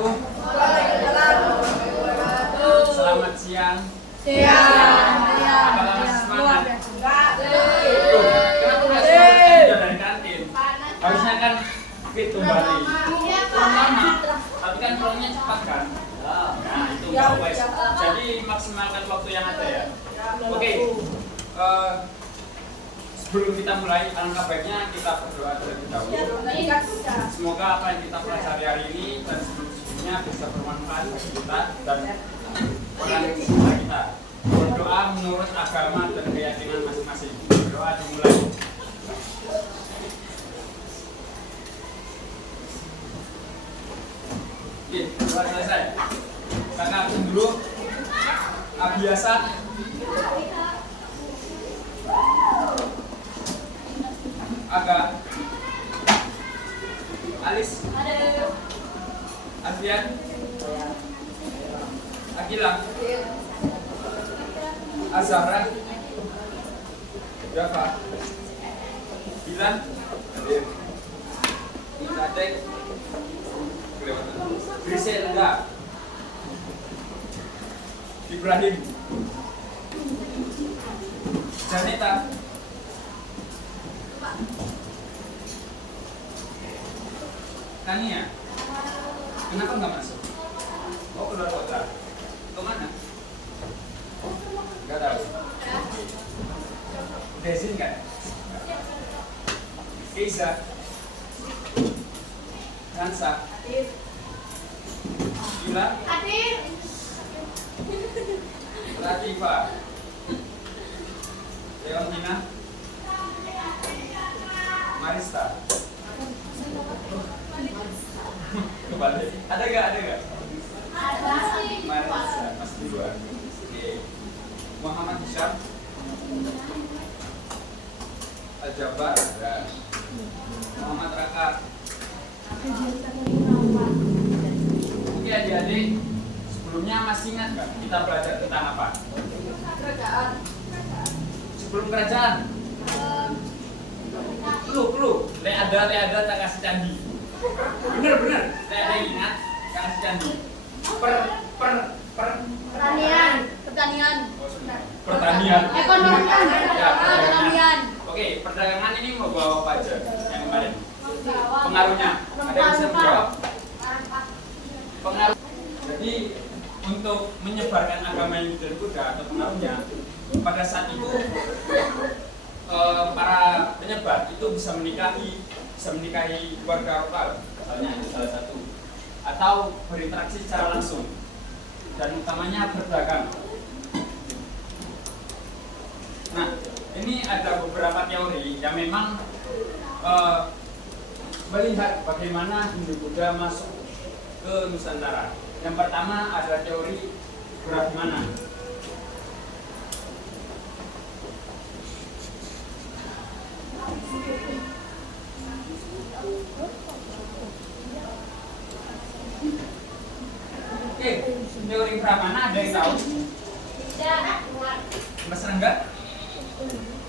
wabarakatuh. Selamat siang. Apakah masih semangat? Tuh, kenapa nggak semangat dari kantin? Harusnya kan fit kembali. Tapi kan pulangnya cepat kan? Nah, itu nggak wise. Jadi maksimalkan waktu yang ada ya. Oke. Sebelum kita mulai, alangkah baiknya kita berdoa terlebih dahulu. Semoga apa yang kita pelajari hari ini dan sebelum-sebelumnya bisa bermanfaat bagi kita dan orang di sekitar kita. Berdoa menurut agama dan keyakinan masing-masing. Berdoa dimulai. Oke, doa selesai. Kakak dulu. Biasa. Aga, Alis, Adrian, Akila, Azahra, Java, Bilan, Adek, Griselda, Ibrahim, Janeta, Tania, kenapa nggak masuk? Oh, keluar kota. Kemana? Nggak tahu. Desin kan? Keisa, Ransa, Gila, Latifa, Leontina, Marista. Kembali. Ada gak? Marisa, Mas dua. Oke. Muhammad Hisham, Al-Jabar, dan Muhammad Raka. Oke adik-adik, sebelumnya masih ingat gak kita belajar tentang apa? Kerajaan. Sebelum kerajaan? Clue. Le ada tak kasih candi. Bener. Le ada yang ingat tak kasih candi. Pertanian. Ekonomi. Ya, pertanian. Oke, perdagangan ini mau bawa apa aja yang kemarin? Pengaruhnya. Ada yang bisa menjawab? Pengaruh. Jadi untuk menyebarkan agama yang dari Buddha atau pengaruhnya pada saat itu para penyebar itu bisa menikahi warga lokal, misalnya itu salah satu, atau berinteraksi secara langsung, dan utamanya berdagang. Nah, ini ada beberapa teori yang memang melihat bagaimana Hindu-Buddha masuk ke Nusantara. Yang pertama ada teori Brahmana. Oke, teori Brahmana ada yang tahu? Mas Rangga?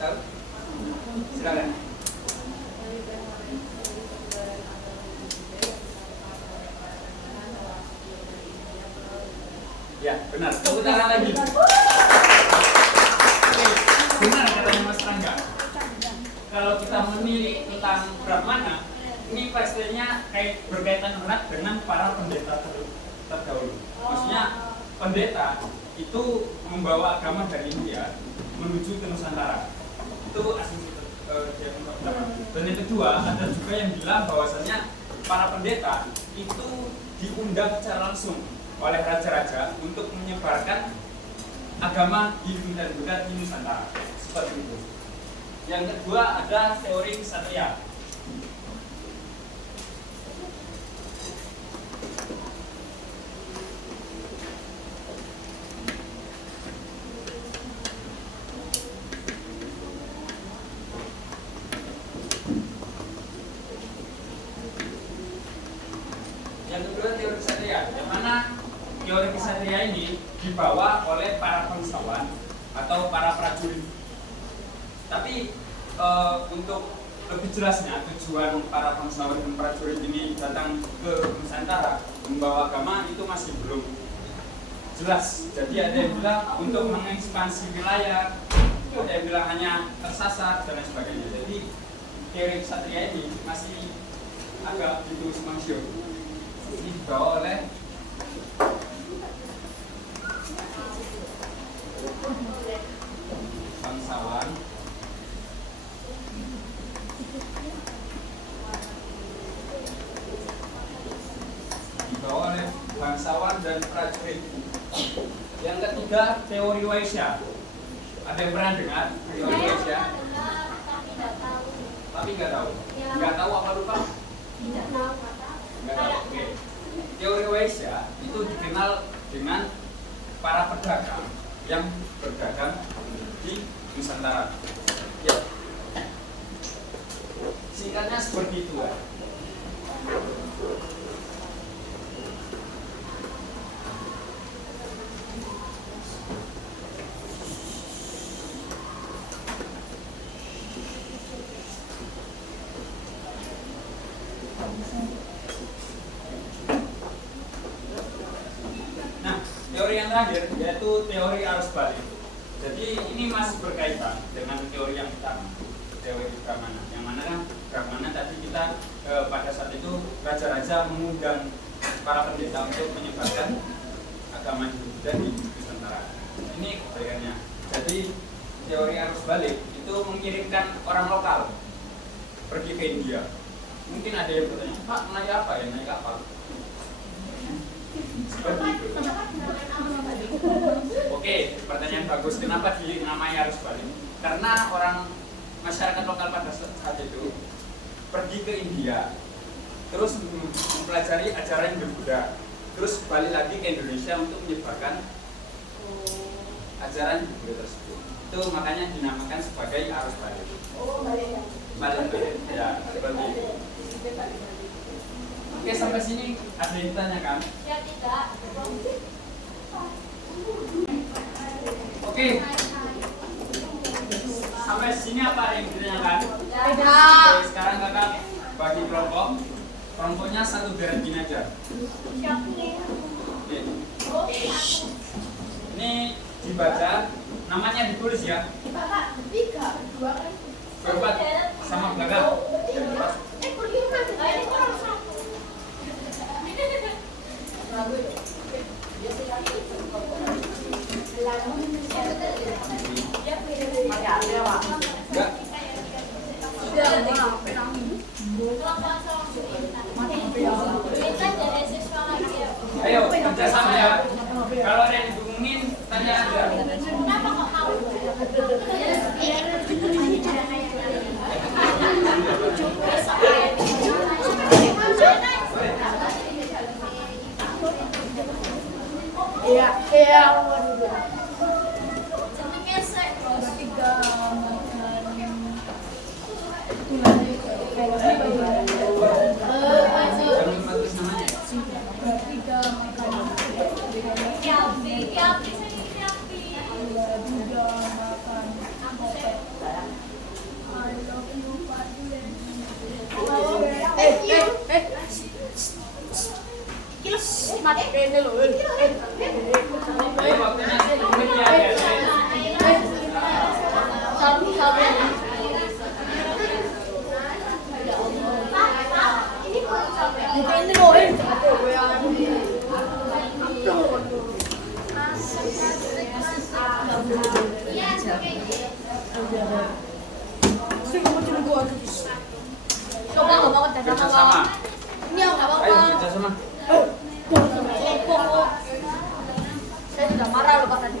Tahu? Silakan. Ya, benar. Tepuk tangan lagi. Oke, benar katanya Mas Rangga. Kalau kita menilik tentang Brahmana, ini pastinya berkaitan erat dengan para pendeta terdahulu. Maksudnya pendeta itu membawa agama dari India menuju ke Nusantara. Itu asumsi yang pertama. Dan yang kedua, ada juga yang bilang bahwasannya para pendeta itu diundang secara langsung oleh raja-raja untuk menyebarkan agama Hindu dan Buddha di Nusantara. Seperti itu. Yang kedua ada teori ksatria. Yang kedua teori ksatria, yang mana teori ksatria ini dibawa oleh para bangsawan atau para prajurit. Tapi untuk lebih jelasnya tujuan para bangsawan dan prajurit ini datang ke Nusantara membawa agama itu masih belum jelas. Jadi ada yang bilang untuk mengekspansi wilayah, ada yang bilang hanya tersasar dan lain sebagainya. Jadi teori Ksatria ini masih agak itu simpang siur. Ini dibawa oleh bangsawan, dan prajurit. Yang ketiga, teori Waisya. Ada yang pernah dengar teori Waisya? Tapi nggak tahu. Nggak tahu apa lupa? Nggak tahu. Oke. Teori Waisya itu dikenal dengan para pedagang yang berdagang di Nusantara. Ya. Singkatnya seperti itu ya. Nah, teori yang terakhir yaitu teori arus balik. Jadi ini masih berkaitan dengan teori yang pertama, teori Brahmana. Yang mana kan Brahmana tadi kita pada saat itu raja-raja mengundang para pendeta untuk menyebarkan agama Buddha di Nusantara. Ini kebalikannya. Jadi teori arus balik itu mengirimkan orang lokal pergi ke India. Mungkin ada yang bertanya, Pak, naik apa ya? Naik kapal. Seperti itu. Oke, pertanyaan bagus. Kenapa dinamai arus balik? Karena orang masyarakat lokal pada saat itu pergi ke India, terus mempelajari ajaran Hindu Buddha, terus balik lagi ke Indonesia untuk menyebarkan ajaran Hindu Buddha tersebut. Itu makanya dinamakan sebagai arus balik. Balik ya, seperti itu. Oke, sampai sini ada yang ditanyakan? Ya, tidak. Oke. Sampai sini apa yang ditanyakan? Tidak. Oke, sekarang kakak bagi kelompok. Kelompoknya satu deret gini aja. Oke. Ini dibaca, namanya ditulis ya. Berempat sama belakang. Ayo, kerjasama ya. Kalau ada yang dihubungin, tanya aja. Kenapa kok mau? Iya. Kerjasama. Ayo kerjasama. Saya tidak marah loh Pak tadi.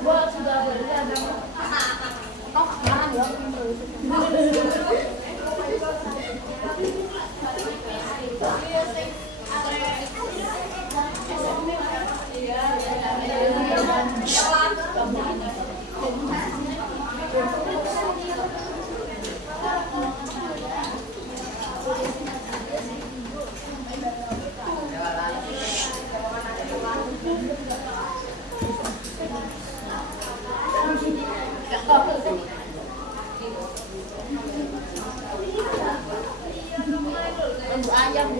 Gua sudah berada. Kau marah ya? Ayam.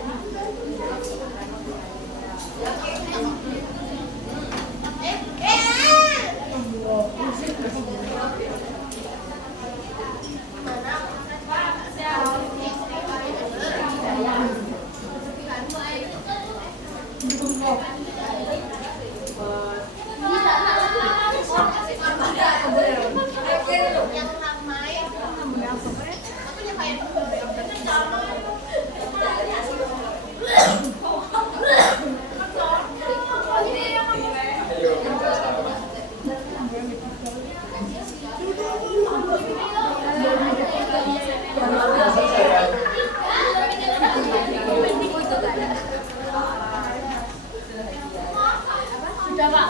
Sudah Pak?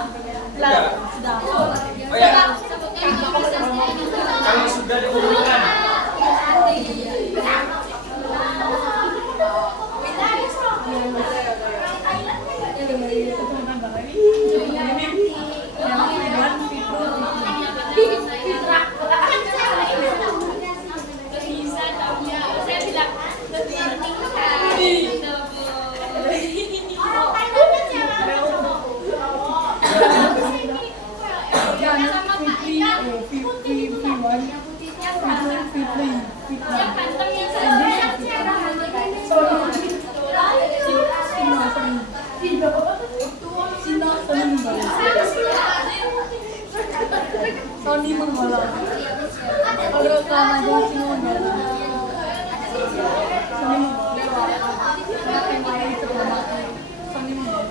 Sudah. Oh ya, kalau sudah diumumkan. Sony mengolong. Kalau selama gue sih mengolong. Sony mengolong. Makin main terlalu. Sony mengolong.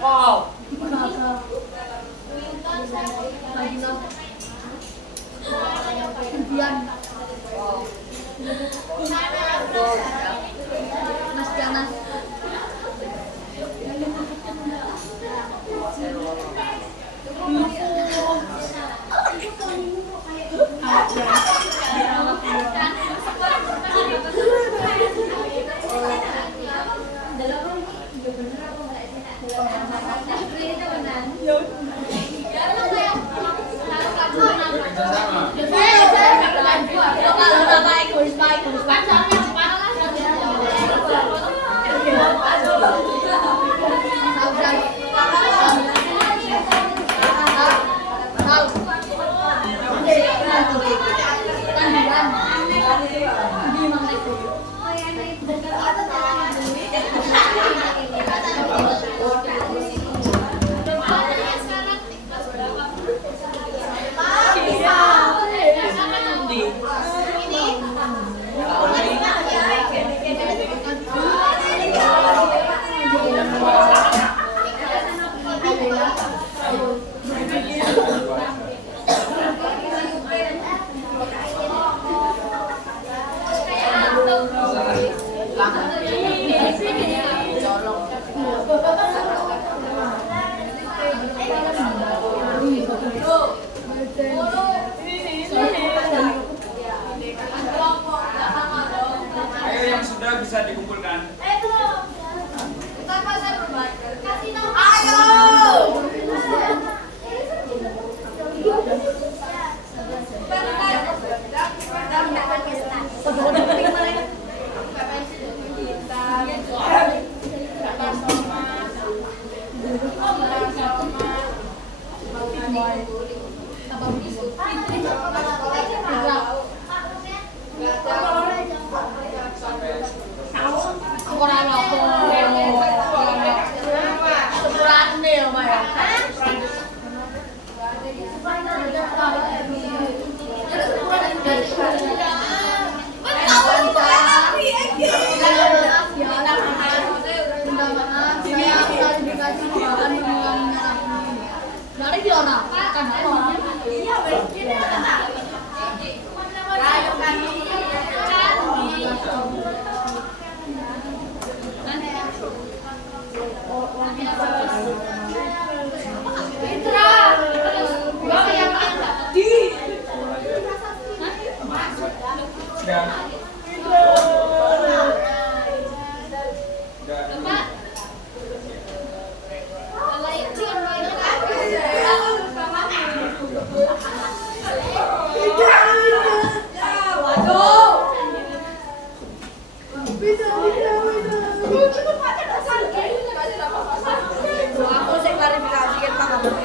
Wow. Mas Janas. Aku saya klarifikasikan Pak Kurang.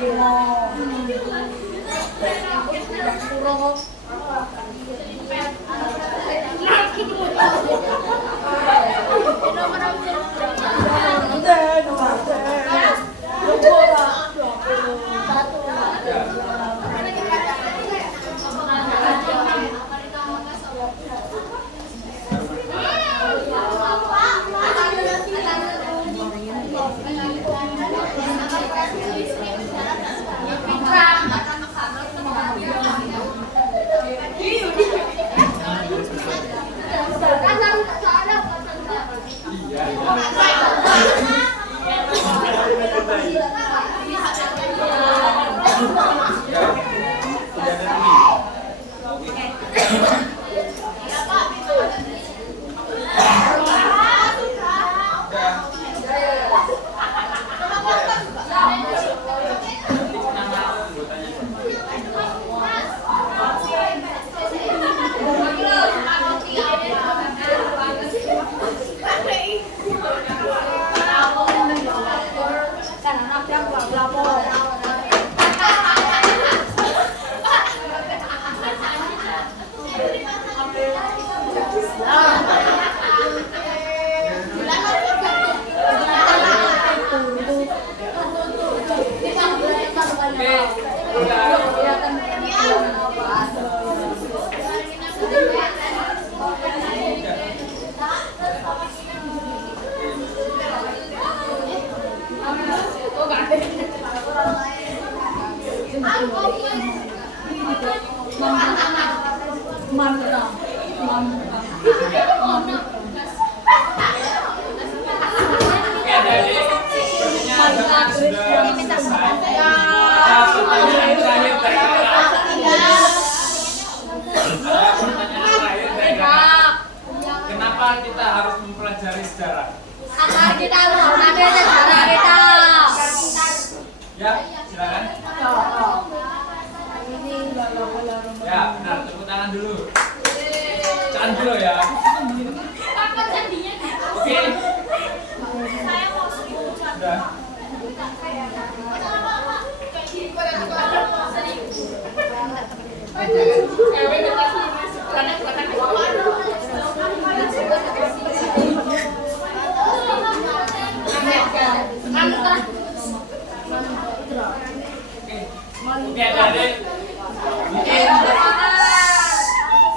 Kenapa kita harus mempelajari sejarah? Agar kita menghormati sejarah kita. Ya, silakan. Ya, benar. Tepuk tangan dulu. Jangan dulu ya. Oke. Sudah. Oke, adik-adik. Mungkin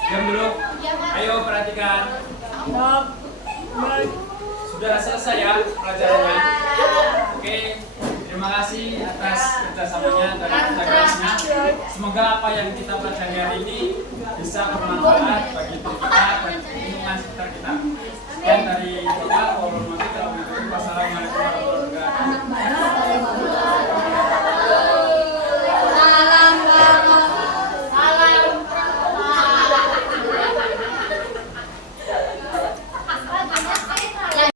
diam dulu. Ayo perhatikan. Sudah selesai ya pelajarannya. Oke, terima kasih atas kerjasamanya dan integrasinya. Semoga apa yang kita pelajari hari ini bisa bermanfaat bagi diri kita dan lingkungan sekitar kita. Sekian dari Bapak.